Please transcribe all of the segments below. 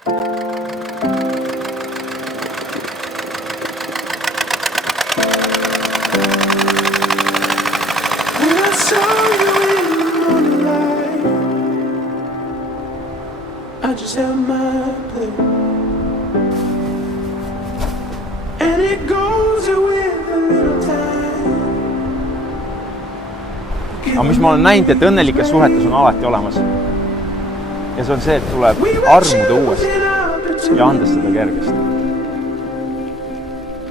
I just have my play, and it goes with a little time. Aga mis ma olen näinud, et õnnelikes suhetes on alati olemas. Ja see on see, et tuleb armuda uuesti ja andes seda kergesti.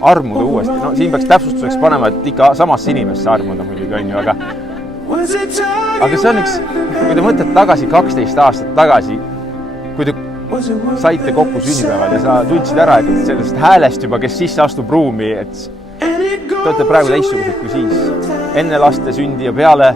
Armuda uuesti. No siin peaks täpsustuseks panema, et ikka samasse inimesse armuda muidugi on ju, aga see on üks, kui te mõtled tagasi 12 aastat tagasi, kui te saite kokku sünnipäeval ja sa tundsid ära, et sellest häälest juba, kes sisse astub ruumi, et te olete praegu teistsugused kui siis. Enne laste sündi ja peale.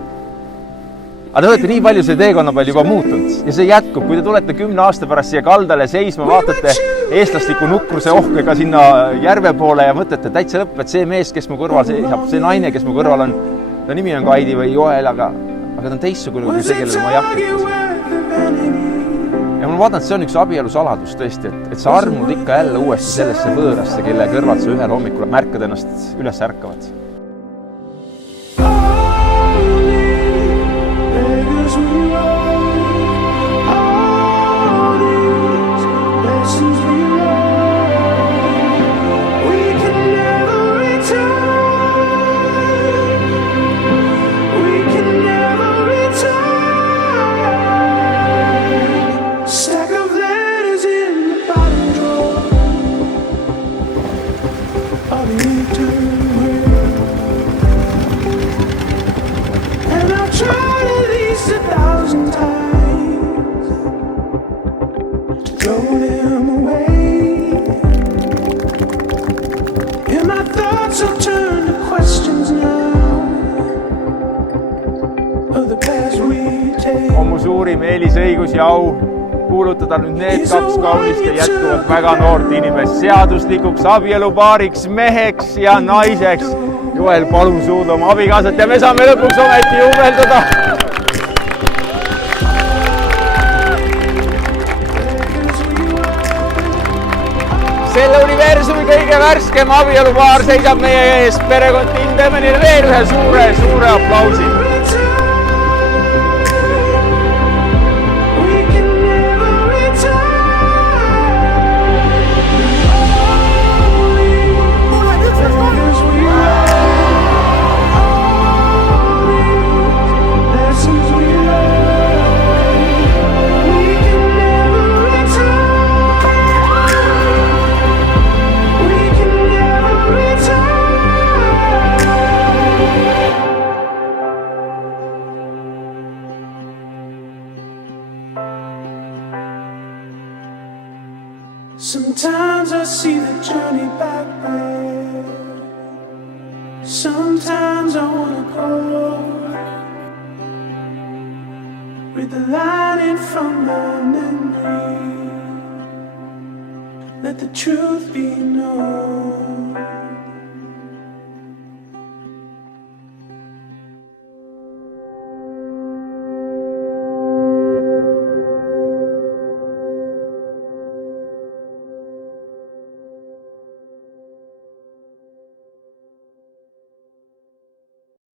Aga te olete nii palju see teekonna peal juba muutunud ja see jätkub, kui te tulete 10 aasta pärast siia kaldale seisma, vaatate eestlasliku nukruse ohkega sinna järve poole ja mõtlete täitsa lõpp, et see mees, kes mu kõrval seisab, see naine, kes mu kõrval on, ta nimi on Kaidi või Joel, aga ta on teistsugune kui see, kellele ma jakkisin. Ja ma vaatan, et see on üks abielu saladus tõesti, et sa armud ikka jälle uuesti sellesse võõrasse, kelle kõrvalt sa ühel hommikul märkad ennast üles ärkavad. On mu suurim eelisõigus ja au kuulutada nüüd need 2 kaunist ja jätkuvad väga noort inimest seaduslikuks abielupaariks, meheks ja naiseks. Joel, palun suuda oma abikaasat ja me saame lõpuks ometi juubeldada. Selle universumi kõige värskem abielupaar seisab meie ees. Perekond Tindemanile veel ühe suure aplausi. Sometimes I see the journey back there. Sometimes I wanna go with the line in from my memory. Let the truth be known.